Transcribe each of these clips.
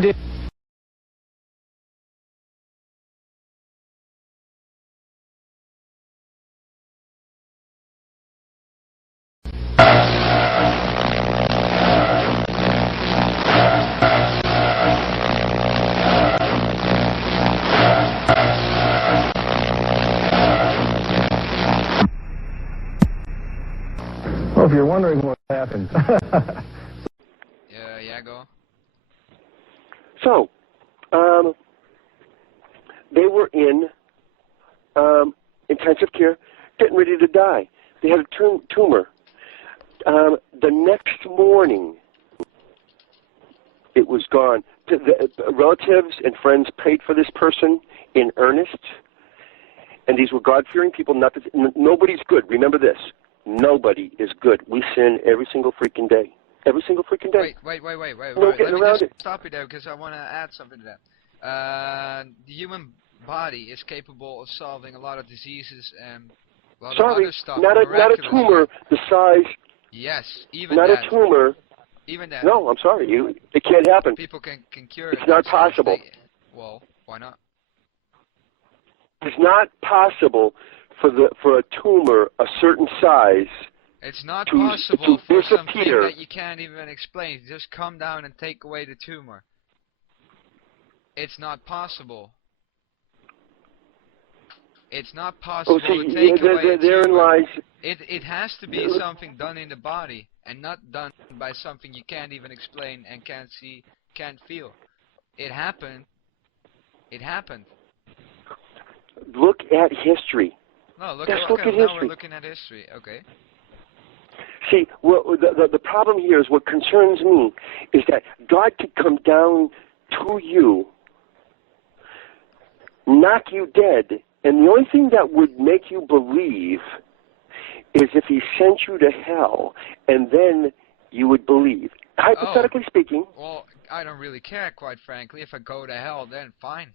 did. Well, if you're wondering what happened. Yeah, go. So, they were in intensive care, getting ready to die. They had a tumor. The next morning, it was gone. The relatives and friends prayed for this person in earnest, and these were God-fearing people. Nobody's good. Remember this. Nobody is good. We sin every single freaking day. Every single freaking day. Wait. No Let getting me around just it. stop you there because I want to add something to that. The human body is capable of solving a lot of diseases and a lot of other stuff. Not a tumor the size. Yes, even not that. A tumor. Even that. No, I'm sorry. It can't happen. People can cure it. It's not possible. Well, why not? It's not possible for a tumor a certain size. It's not possible to for disappear. something that you can't even explain. Just come down and take away the tumor. It's not possible. It's not possible to take away a therein tumor. lies. It has to be something done in the body and not done by something you can't even explain and can't see, can't feel. It happened. It happened. Look at history. No, look at now history. we're looking at history. Okay. See, well, the problem here is what concerns me is that God could come down to you, knock you dead, and the only thing that would make you believe is if he sent you to hell, and then you would believe. Hypothetically speaking. Well, I don't really care, quite frankly. If I go to hell, then fine.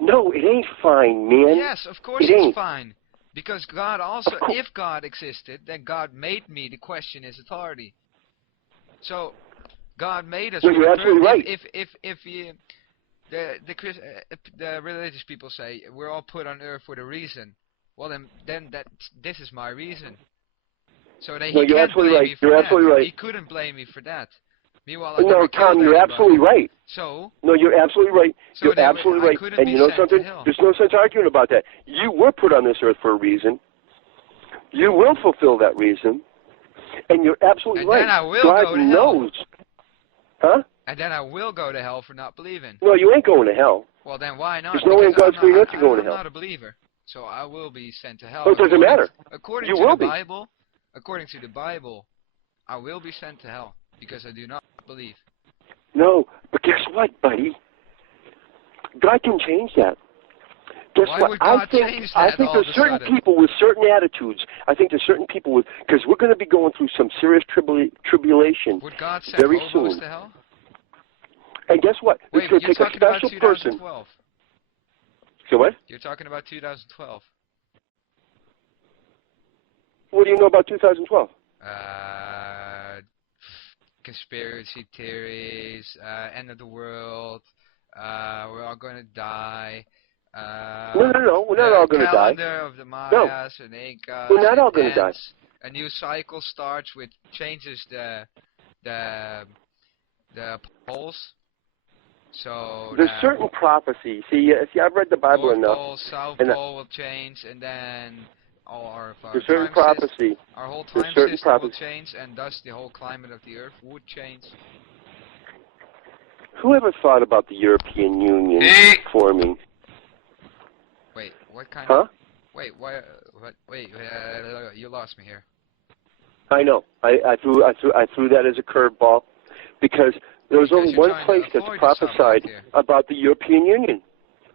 No, it ain't fine, man. Yes, of course it's fine. Because God also, if God existed, then God made me to question his authority. So, God made us. No, you're absolutely right. If the religious people say we're all put on earth for a reason, well then this is my reason. So that he can't blame me for that. You're absolutely right. He couldn't blame me for that. Meanwhile, no, Tom, you're absolutely right. So. No, you're absolutely right. So you're absolutely right. And you know something? There's no sense arguing about that. You were put on this earth for a reason. You will fulfill that reason. And you're absolutely right. Then I will God go to knows. Hell. Huh? And then I will go to hell for not believing. No, you ain't going to hell. Well, then why not? There's no way in God's green earth you're going to hell. I'm not a believer, so I will be sent to hell. Oh, it doesn't matter. According to the Bible, I will be sent to hell because I do not believe. No, but guess what, buddy? God can change that. Guess Why what? would God change that I think all there's of a certain sudden? people with certain attitudes. I think there's certain people with, because we're going to be going through some serious tribulation Would God send very hobos soon. to hell? And guess what? Wait, it's going to you're take a talking about special 2012. person. So what? You're talking about 2012. What do you know about 2012? Conspiracy theories, end of the world, we're all going to die. No, we're not all going to die. Calendar of the Mayas and Incas. We're not all going to die. A new cycle starts which changes the poles. So there's certain prophecy. See, I've read the Bible North enough. Pole, South Pole will change, and then all our certain prophecy. Our whole time system will change, and thus the whole climate of the Earth would change. Who ever thought about the European Union forming? Wait, what kind of? Huh? Wait, why? Wait, you lost me here. I know. I threw that as a curveball because there was only one place that's prophesied about the European Union.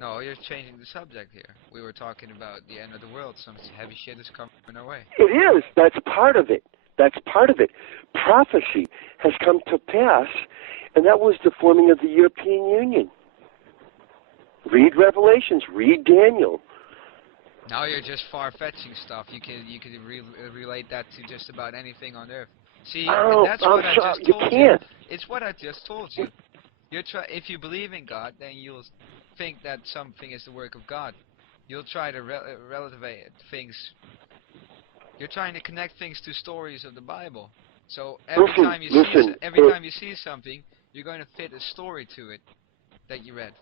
No, you're changing the subject here. We were talking about the end of the world. Some heavy shit is coming our way. It is. That's part of it. That's part of it. Prophecy has come to pass, and that was the forming of the European Union. Read Revelations. Read Daniel. Now you're just far-fetching stuff. You can relate that to just about anything on Earth. See, that's what I just told you. It's what I just told you. If you believe in God, then you'll think that something is the work of God. You'll try to relativate things. You're trying to connect things to stories of the Bible. So every time you see something, you're going to fit a story to it that you read.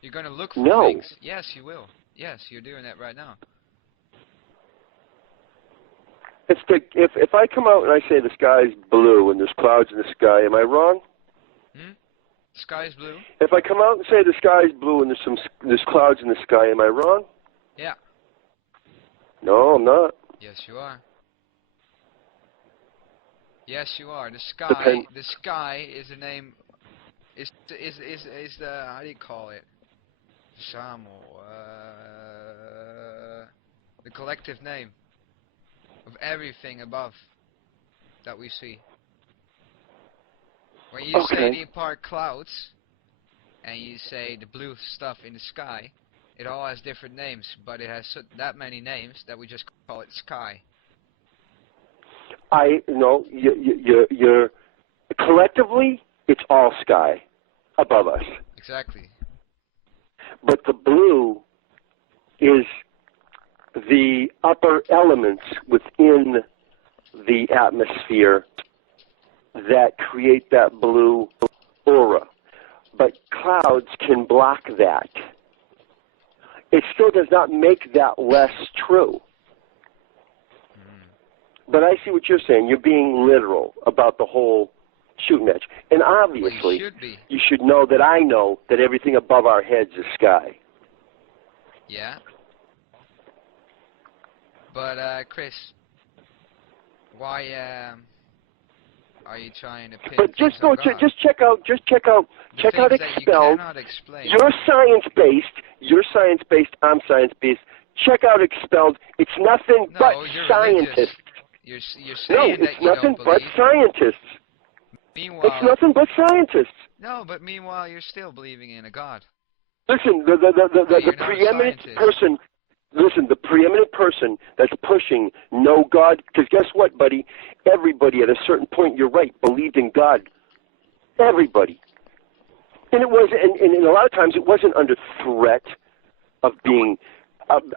You're going to look for things. Yes, you will. Yes, you're doing that right now. It's if I come out and I say the sky's blue and there's clouds in the sky, am I wrong? The sky's blue? If I come out and say the sky's blue and there's clouds in the sky, am I wrong? Yeah. No, I'm not. Yes, you are. Yes, you are. The sky is the name. Is the, how do you call it? The collective name of everything above that we see. When you say the apart clouds and you say the blue stuff in the sky, it all has different names, but it has that many names that we just call it sky. You're collectively, it's all sky above us. Exactly. But the blue is the upper elements within the atmosphere that create that blue aura. But clouds can block that. It still does not make that less true. But I see what you're saying. You're being literal about the whole shooting match. And obviously, you should know that I know that everything above our heads is sky. Yeah. But, Chris, why, are you trying to pin But just check out Expelled. You're science-based, I'm science-based. Check out Expelled. It's nothing but scientists. You're saying it's nothing but scientists. Meanwhile, it's nothing but scientists. No, but meanwhile, you're still believing in a God. Listen, the preeminent person. Listen, the preeminent person that's pushing no God, because guess what, buddy? Everybody at a certain point, you're right, believed in God. Everybody. And it was, and a lot of times it wasn't under threat of being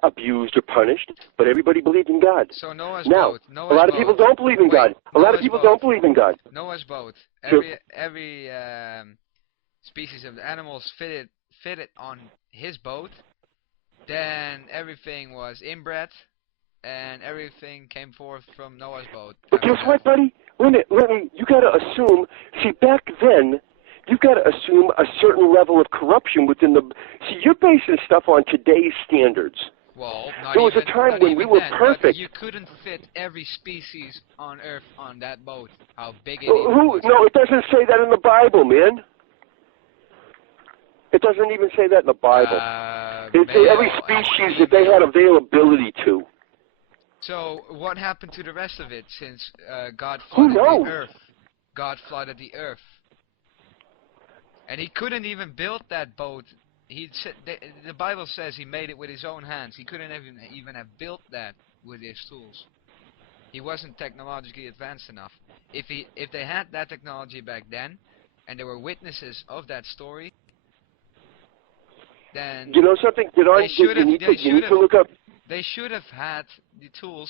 abused or punished, but everybody believed in God. So Noah's now, boat. A lot of people don't believe in God. A lot of people don't believe in God. Noah's boat. Every species of animals fitted on his boat. Then everything was inbred, and everything came forth from Noah's boat. But guess what, buddy? Let me. You got to assume. See, back then, you've got to assume a certain level of corruption within the. See, you're basing stuff on today's standards. Well, there was a time when we were perfect. You couldn't fit every species on Earth on that boat. How big it was. No, it doesn't say that in the Bible, man. It doesn't even say that in the Bible. Every species that they had availability to. So what happened to the rest of it since God flooded the Earth? God flooded the Earth. And he couldn't even build that boat. The Bible says he made it with his own hands. He couldn't even have built that with his tools. He wasn't technologically advanced enough. If they had that technology back then, and there were witnesses of that story, then you know something? You need to look up. They should have had the tools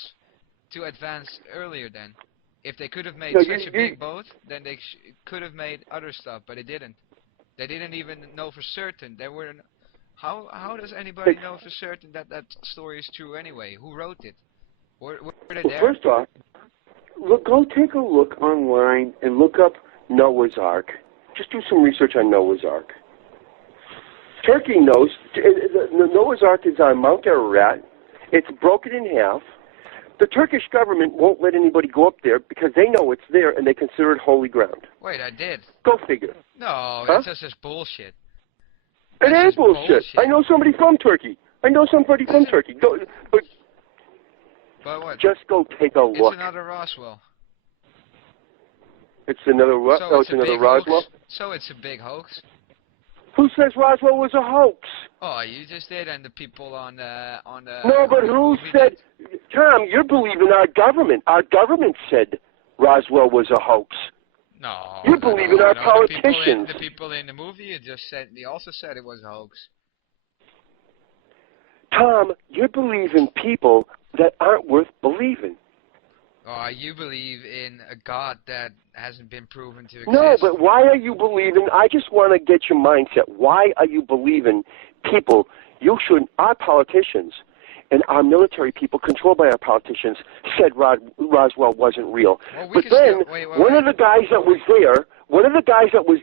to advance earlier. Then, if they could have made such a big boat, then they could have made other stuff. But they didn't. They didn't even know for certain. They were. How does anybody know for certain that that story is true anyway? Who wrote it? Were they there? First off, go take a look online and look up Noah's Ark. Just do some research on Noah's Ark. Turkey knows. The Noah's Ark is on Mount Ararat. It's broken in half. The Turkish government won't let anybody go up there because they know it's there and they consider it holy ground. Wait, I did. Go figure. No, that's just bullshit. It is bullshit. I know somebody from Turkey. But what? Just go take a look. It's another Roswell. It's another what? So it's another Roswell? So it's a big hoax. Who says Roswell was a hoax? Oh, you just did, and the people on the. No, but who said? Tom, you're believing our government. Our government said Roswell was a hoax. No. You believe in our politicians. The people in the movie you just said, they also said it was a hoax. Tom, you believe in people that aren't worth believing. Oh, you believe in a God that hasn't been proven to exist. No, but why are you believing? I just want to get your mindset. Why are you believing people? You shouldn't. Our politicians and our military people, controlled by our politicians, said Roswell wasn't real. Well, but then one of the guys that was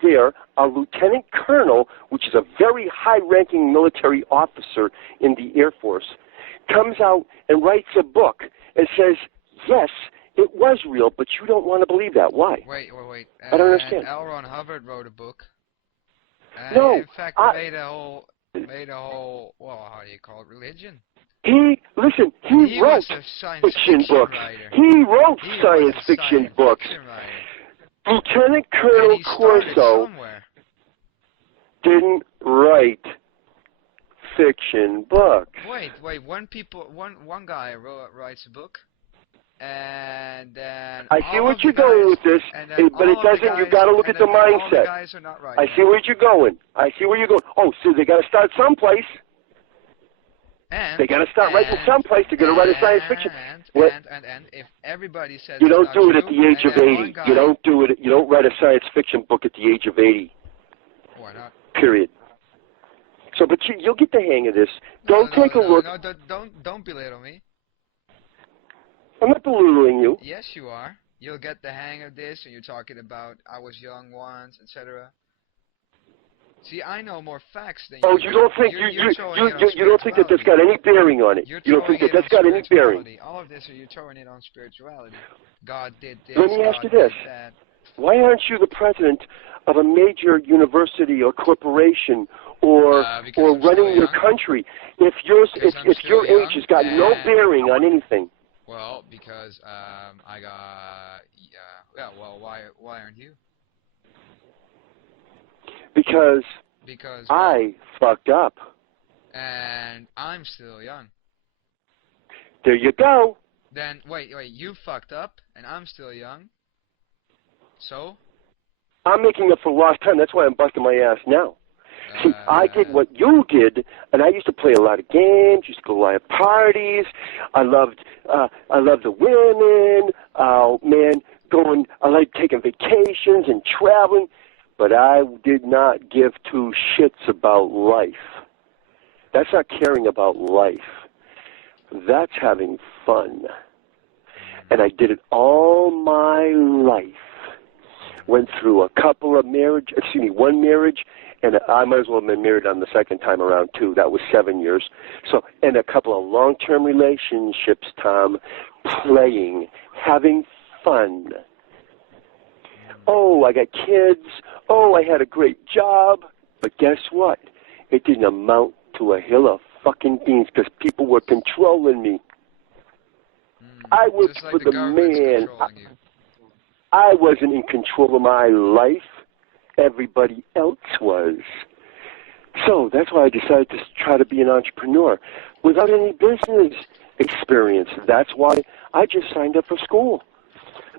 there, a lieutenant colonel, which is a very high-ranking military officer in the Air Force, comes out and writes a book and says, yes, it was real, but you don't want to believe that. Why? Wait. I don't understand. L. Ron Hubbard wrote a book. No, in fact, made a whole, well, how do you call it, religion? He wrote fiction books. He wrote science fiction books. Lieutenant Colonel Corso didn't write fiction books. Wait. One guy writes a book, and then I see what you're going with this, but it doesn't. You got to look at the mindset. I see where you're going. Oh, so they got to start someplace. They got to start writing someplace. They're going to write a science fiction. And if everybody says you don't do it at the age of 80. You don't do it. You don't write a science fiction book at the age of 80. Why not? Period. So, but you'll get the hang of this. Don't take a look. No, don't belittle me. I'm not belittling you. Yes, you are. You'll get the hang of this, and you're talking about I was young once, etc. See, I know more facts than you. Oh, you don't think you don't think that that's got any bearing on it? You don't think that that's got any bearing? All of this, you're throwing it on spirituality. God did this. Let me ask you this: why aren't you the president of a major university or corporation or running your country? If your age has got no bearing on anything. Well, because I got well, why aren't you? Because I fucked up. And I'm still young. There you go. Then, wait, you fucked up, and I'm still young. So? I'm making up for lost time. That's why I'm busting my ass now. See, I did what you did, and I used to play a lot of games, used to go to a lot of parties. I loved the women. Oh, man, I liked taking vacations and traveling. But I did not give two shits about life. That's not caring about life. That's having fun. And I did it all my life. Went through one marriage, and I might as well have been married on the second time around too. That was 7 years. So, and a couple of long-term relationships, Tom, playing, having fun. Oh, I got kids. Oh, I had a great job. But guess what? It didn't amount to a hill of fucking beans because people were controlling me. I was for the man. I wasn't in control of my life. Everybody else was. So that's why I decided to try to be an entrepreneur without any business experience. That's why I just signed up for school.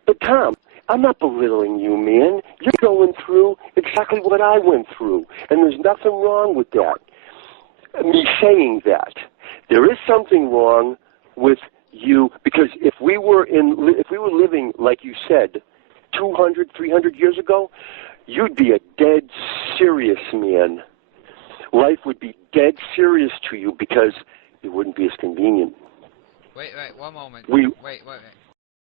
But Tom, I'm not belittling you, man. You're going through exactly what I went through, and there's nothing wrong with that. Me saying that. There is something wrong with you, because if we were living, like you said, 200, 300 years ago, you'd be a dead serious man. Life would be dead serious to you because it wouldn't be as convenient. Wait, one moment. Wait.